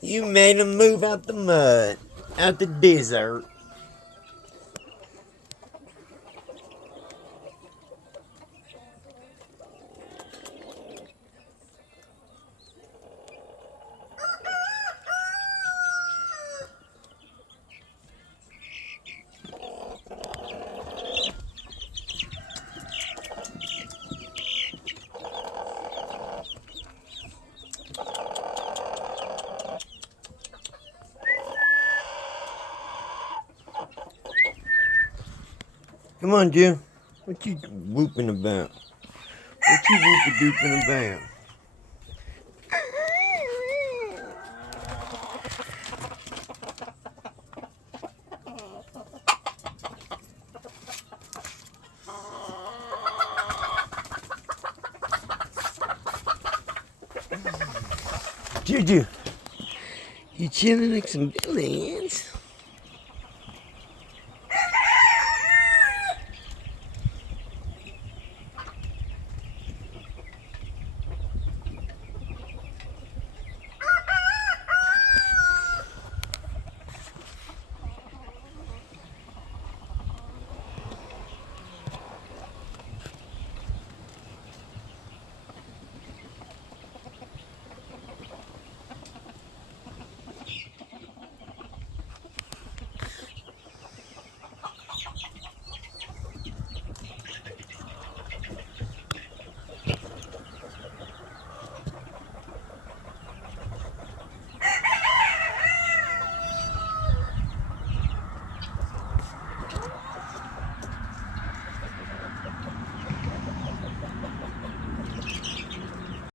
You made him move out the mud, out the desert. Come on, Jim. What you whooping about? What you whooping-dooping about? Juju, you chilling like some villains?